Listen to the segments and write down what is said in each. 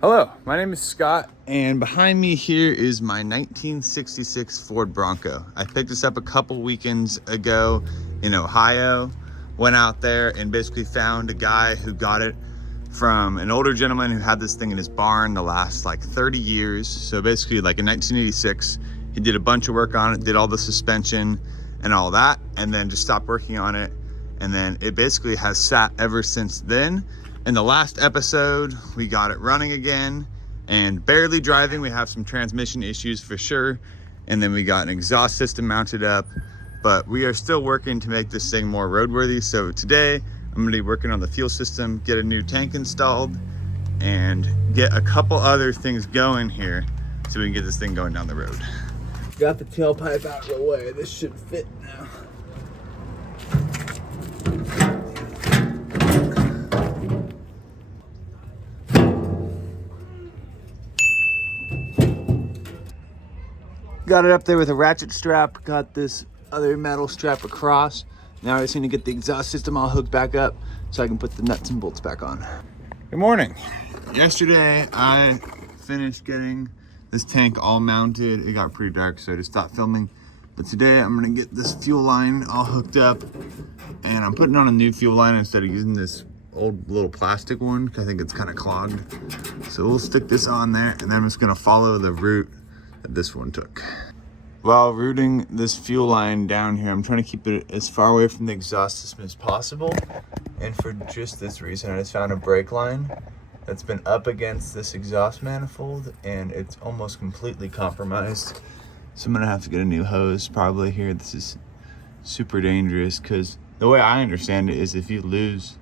Hello, my name is Scott, and behind me here is my 1966 Ford Bronco. I picked this up a couple weekends ago in Ohio, went out there and basically found a guy who got it from an older gentleman who had this thing in his barn the last like 30 years. So basically like in 1986, he did a bunch of work on it, did all the suspension and all that, and then just stopped working on it. And then it basically has sat ever since then. In the last episode, we got it running again and barely driving. We have some transmission issues for sure. And then we got an exhaust system mounted up, but we are still working to make this thing more roadworthy. So today I'm gonna be working on the fuel system, get a new tank installed, and get a couple other things going here so we can get this thing going down the road. Got the tailpipe out of the way. This should fit now. Got it up there with a ratchet strap, got this other metal strap across. Now I just need to get the exhaust system all hooked back up so I can put the nuts and bolts back on. Good morning. Yesterday I finished getting this tank all mounted. It got pretty dark, so I just stopped filming. But today I'm gonna get this fuel line all hooked up, and I'm putting on a new fuel line instead of using this old little plastic one, because I think it's kind of clogged. So we'll stick this on there, and then I'm just gonna follow the route that this one took. While routing this fuel line down here, I'm trying to keep it as far away from the exhaust system as possible. And for just this reason, I just found a brake line that's been up against this exhaust manifold, and it's almost completely compromised. So I'm gonna have to get a new hose probably here. This is super dangerous, because the way I understand it is if you lose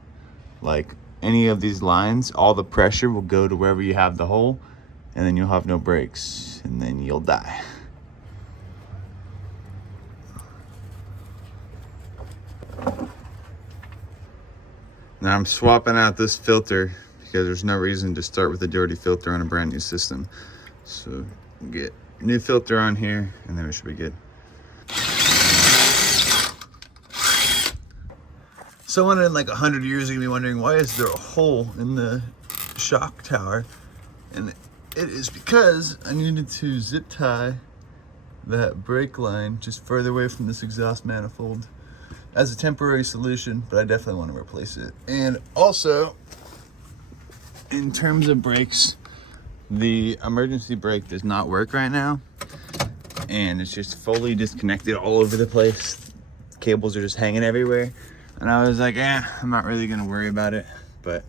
like any of these lines, all the pressure will go to wherever you have the hole, and then you'll have no brakes, and then you'll die. Now I'm swapping out this filter because there's no reason to start with a dirty filter on a brand new system. So get a new filter on here, and then it should be good. Someone in like 100 years is gonna be wondering, why is there a hole in the shock tower? And it is because I needed to zip tie that brake line just further away from this exhaust manifold as a temporary solution, but I definitely want to replace it. And also, in terms of brakes, the emergency brake does not work right now, and it's just fully disconnected all over the place. Cables are just hanging everywhere. And I was like, I'm not really gonna worry about it, but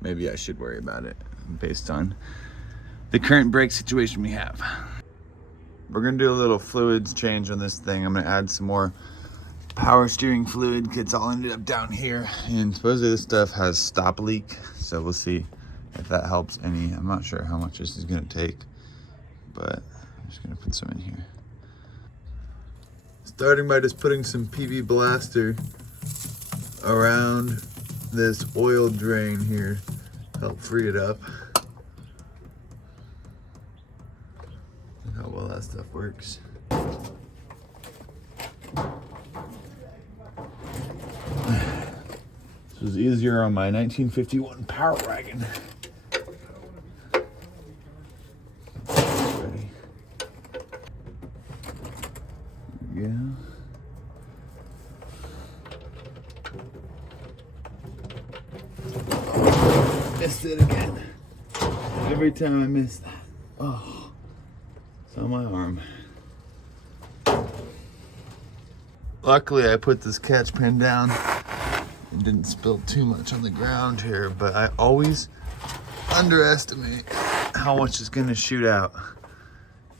maybe I should worry about it based on the current brake situation we have. We're gonna do a little fluids change on this thing. I'm gonna add some more power steering fluid. It's all ended up down here, and supposedly this stuff has stop leak, so we'll see if that helps any. I'm not sure how much this is gonna take, but I'm just gonna put some in here. Starting by just putting some PV Blaster around this oil drain here, help free it up. Look how well that stuff works. This was easier on my 1951 Power Wagon. Ready. There we go. Missed it again. Every time I miss that. Oh, it's on my arm. Luckily, I put this catch pin down and didn't spill too much on the ground here, but I always underestimate how much is gonna shoot out,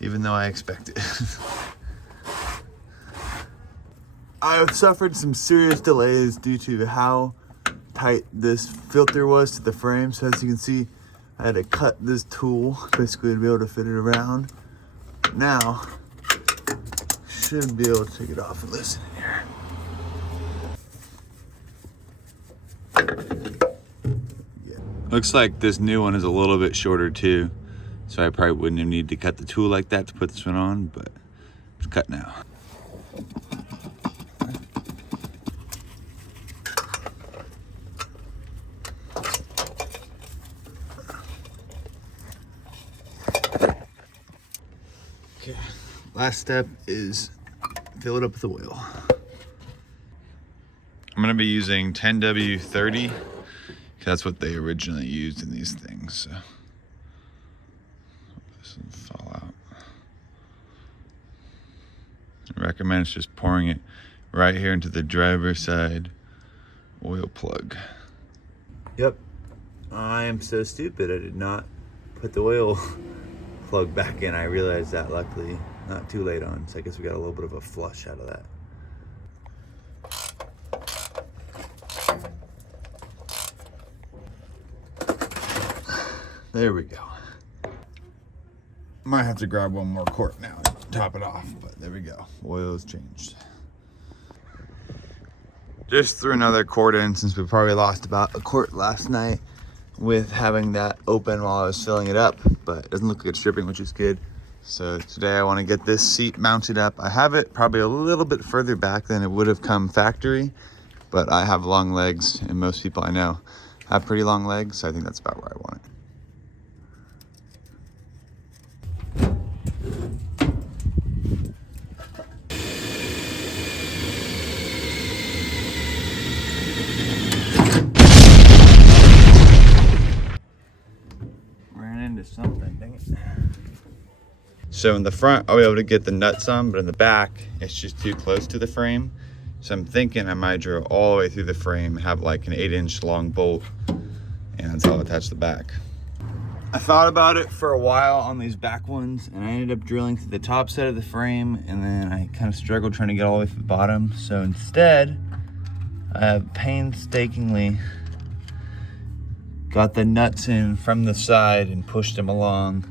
even though I expect it. I suffered some serious delays due to how tight this filter was to the frame. So as you can see, I had to cut this tool basically to be able to fit it around. Now, should be able to take it off and loosen it here. Yeah. Looks like this new one is a little bit shorter too, so I probably wouldn't have needed to cut the tool like that to put this one on, but it's cut now. Okay, last step is fill it up with oil. I'm gonna be using 10W30, because that's what they originally used in these things, so. This doesn't fall out. I recommend just pouring it right here into the driver's side oil plug. Yep, I am so stupid. I did not put the oil plug back in. I realized that luckily not too late on, so I guess we got a little bit of a flush out of that. There we go. Might have to grab one more quart now and top it off, but there we go. Oil's changed. Just threw another quart in since we probably lost about a quart last night with having that open while I was filling it up, but it doesn't look like it's dripping, which is good. So today I want to get this seat mounted up. I have it probably a little bit further back than it would have come factory, but I have long legs, and most people I know have pretty long legs, so I think that's about where I want it. Something, dang it. So in the front, I'll be able to get the nuts on, but in the back, it's just too close to the frame. So I'm thinking I might drill all the way through the frame, have like an 8-inch long bolt, and that's how I'll attach the back. I thought about it for a while on these back ones, and I ended up drilling through the top side of the frame, and then I kind of struggled trying to get all the way to the bottom. So instead, I have painstakingly got the nuts in from the side and pushed them along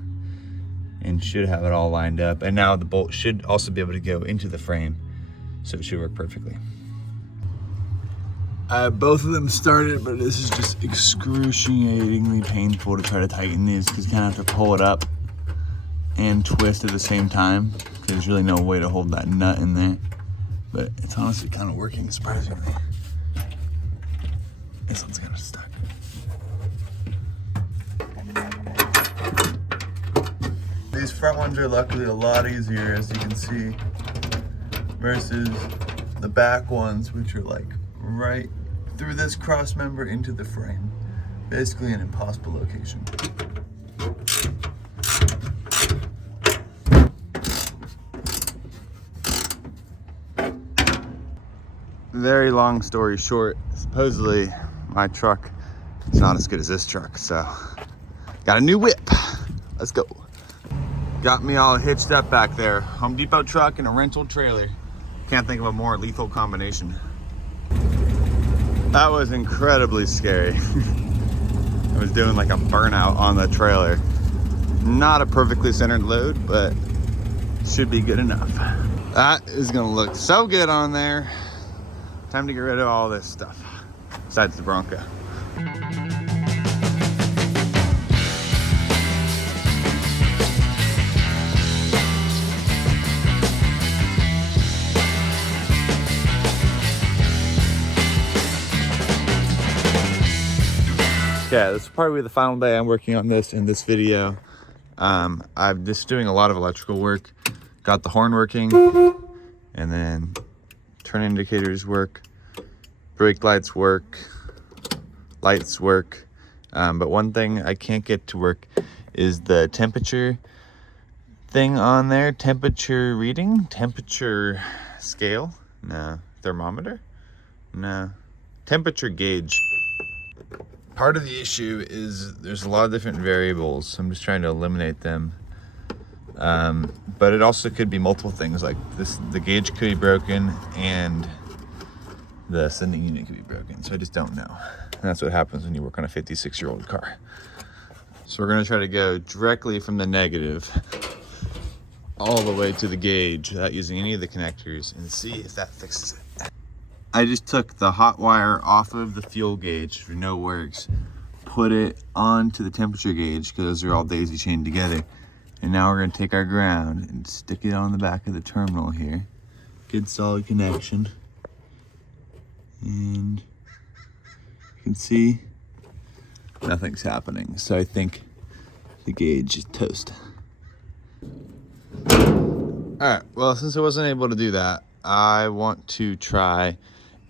and should have it all lined up. And now the bolt should also be able to go into the frame, so it should work perfectly. I have both of them started, but this is just excruciatingly painful to try to tighten these, because you kind of have to pull it up and twist at the same time, because there's really no way to hold that nut in there. But it's honestly kind of working, surprisingly. This one's kind of stuck. These front ones are luckily a lot easier, as you can see, versus the back ones, which are like right through this cross member into the frame. Basically an impossible location. Very long story short, supposedly my truck is not as good as this truck, so got a new whip. Let's go. Got me all hitched up back there. Home Depot truck and a rental trailer. Can't think of a more lethal combination. That was incredibly scary. I was doing like a burnout on the trailer. Not a perfectly centered load, but should be good enough. That is gonna look so good on there. Time to get rid of all this stuff, besides the Bronco. Yeah, this will probably be the final day I'm working on this in this video. I'm just doing a lot of electrical work. Got the horn working, and then turn indicators work, brake lights work, lights work. But one thing I can't get to work is the temperature thing on there. Temperature reading, temperature scale, no. Thermometer, no. Temperature gauge. Part of the issue is there's a lot of different variables, so I'm just trying to eliminate them. But it also could be multiple things, like this, the gauge could be broken and the sending unit could be broken, so I just don't know. And that's what happens when you work on a 56-year-old car. So we're gonna try to go directly from the negative all the way to the gauge without using any of the connectors and see if that fixes it. I just took the hot wire off of the fuel gauge for no works, put it onto the temperature gauge, because those are all daisy chained together. And now we're gonna take our ground and stick it on the back of the terminal here. Good solid connection. And you can see nothing's happening. So I think the gauge is toast. All right, well, since I wasn't able to do that, I want to try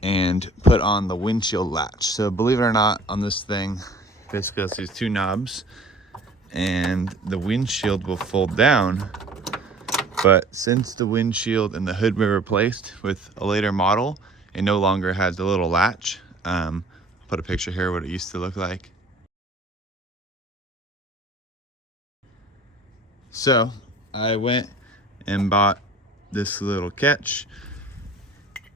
and put on the windshield latch. So believe it or not, on this thing, basically it's these two knobs and the windshield will fold down. But since the windshield and the hood were replaced with a later model, it no longer has the little latch. I'll put a picture here of what it used to look like. So I went and bought this little catch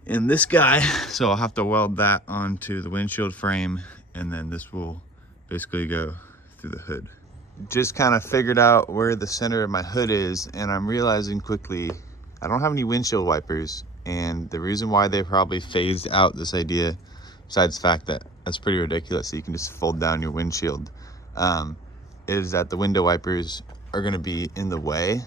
in this guy. So I'll have to weld that onto the windshield frame, and then this will basically go through the hood. Just kind of figured out where the center of my hood is, and I'm realizing quickly I don't have any windshield wipers. And the reason why they probably phased out this idea, besides the fact that that's pretty ridiculous that you can just fold down your windshield, is that the window wipers are going to be in the way.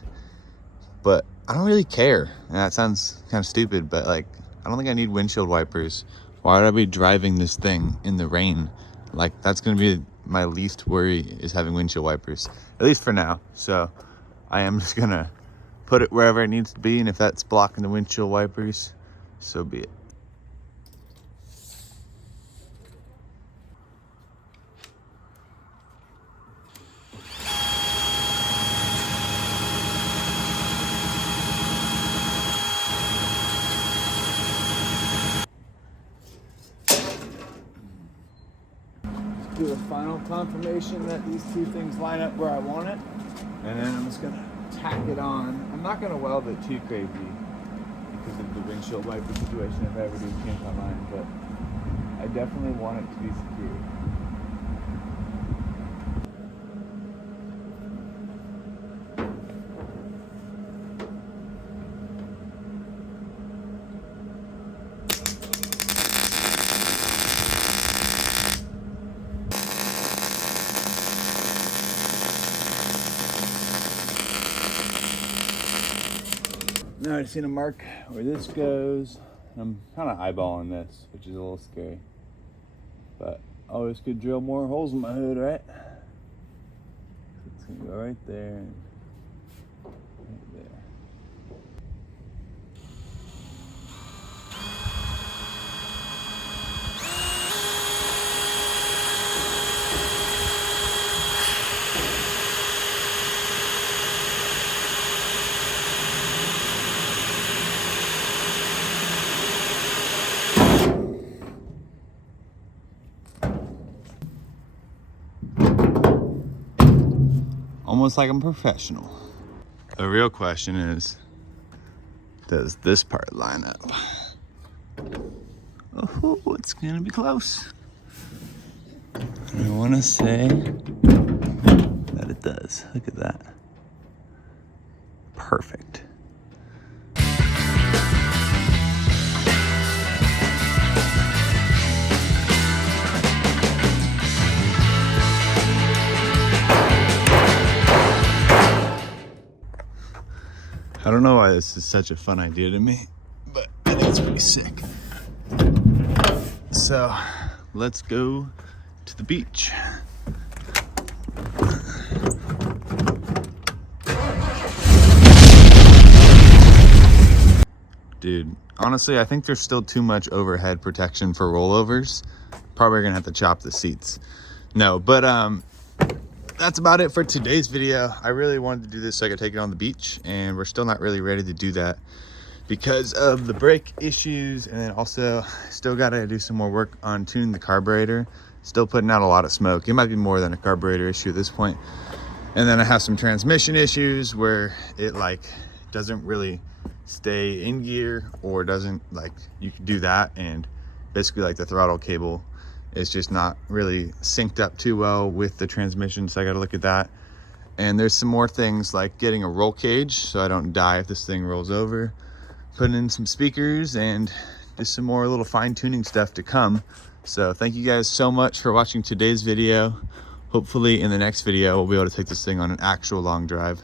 But I don't really care, and that sounds kind of stupid, but like, I don't think I need windshield wipers. Why would I be driving this thing in the rain? Like, that's going to be my least worry, is having windshield wipers, at least for now. So I am just going to put it wherever it needs to be, and if that's blocking the windshield wipers, so be it. Do a final confirmation that these two things line up where I want it, and then I'm just gonna tack it on. I'm not gonna weld it too crazy because of the windshield wiper situation if I ever do change my mind, but I definitely want it to be secure. Now I just need to mark where this goes. I'm kind of eyeballing this, which is a little scary. But always could drill more holes in my hood, right? So it's gonna go right there and right there. Almost like I'm professional. The real question is, does this part line up? Oh, it's gonna be close. I wanna say that it does. Look at that. Perfect. I don't know why this is such a fun idea to me, but I think it's pretty sick. So let's go to the beach. Dude, honestly, I think there's still too much overhead protection for rollovers. Probably gonna have to chop the seats. No, but that's about it for today's video. I really wanted to do this so I could take it on the beach, and we're still not really ready to do that because of the brake issues, and then also still got to do some more work on tuning the carburetor. Still putting out a lot of smoke. It might be more than a carburetor issue at this point. And then I have some transmission issues where it like doesn't really stay in gear, or doesn't, like, you can do that and basically like the throttle cable is just not really synced up too well with the transmission, so I got to look at that. And there's some more things like getting a roll cage so I don't die if this thing rolls over, putting in some speakers, and just some more little fine-tuning stuff to come. So thank you guys so much for watching today's video. Hopefully in the next video we'll be able to take this thing on an actual long drive.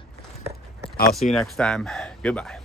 I'll see you next time. Goodbye.